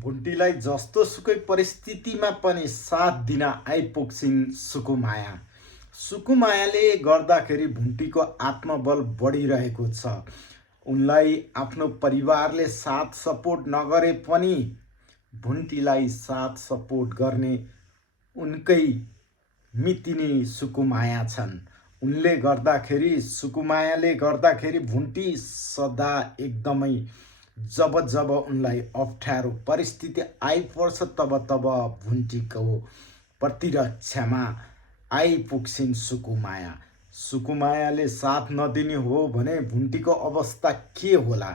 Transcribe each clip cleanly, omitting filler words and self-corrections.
भुन्टीलाई जस्तो सुकै परिस्थितिमा पनि साथ दिन आइपुग्छिन् सुकुमाया। सुकुमायाले गर्दाखेरि भुन्टीको आत्मबल बढिरहेको छ। उनलाई आफ्नो परिवारले साथ सपोर्ट नगरे पनि भुन्टीलाई साथ सपोर्ट गर्ने उनकै मितिनी सुकुमाया छन्। सुकुमायाले गर्दाखेरि भुन्टी सदा एकदमै जब जब उनलाई अप्ठ्यारो परिस्थिति आइपर्छ तब तब भुन्टीको प्रतिरक्षामा आइपुग्छिन् सुकुमाया। सुकुमायाले साथ नदिने हो भने भुन्टीको अवस्था के होला?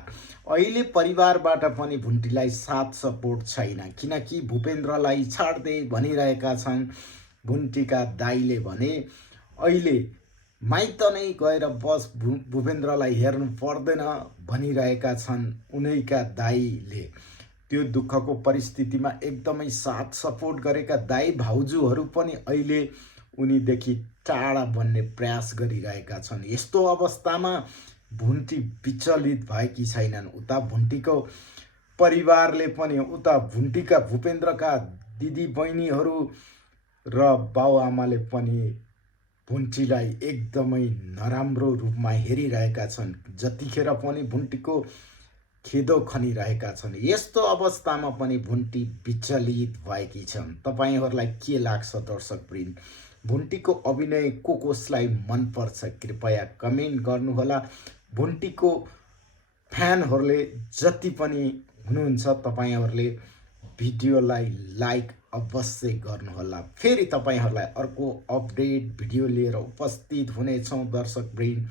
अहिले परिवारबाट पनि भुन्टीलाई साथ सपोर्ट छैन, किनकि भूपेन्द्रलाई छाड्दे भनिरहेका छन्। भुन्टीका दाइले भने अहिले माइत नै गएर बस भूपेन्द्रलाई हेर्नु पर्दैन भनिरहेका छन् उनैका दाइले। त्यो दुःखको परिस्थितिमा एकदमै साथ सपोर्ट गरेका दाइ भाउजूहरू पनि अहिले उनीदेखि टाढा बन्ने प्रयास गरिरहेका छन्। यस्तो अवस्थामा भुन्टी विचलित भएकी छैनन्। उता भुन्टीको परिवारले पनि, उता भुन्टीका भूपेन्द्रका दिदी बहिनीहरू र बाउआमाले पनि भुन्टीलाई एकदमै नराम्रो रूपमा हेरिरहेका छन्। जतिखेर पनि भुन्टीको खेदो खनिरहेका छन्। यस्तो अवस्थामा पनि भुन्टी विचलित भएकी छन्। तपाईहरूलाई के लाग्छ दर्शकवृन्द? भुन्टीको अभिनय कसलाई मनपर्छ कृपया कमेन्ट गर्नुहोला। भुन्टीको फ्यानहरूले जति पनि हुनुहुन्छ तपाईँहरूले भिडियोलाई लाइक अवश्य गर्नुहोला। फेरि तपाईँहरूलाई अर्को अपडेट भिडियो लिएर उपस्थित हुनेछौँ दर्शकवृन्द।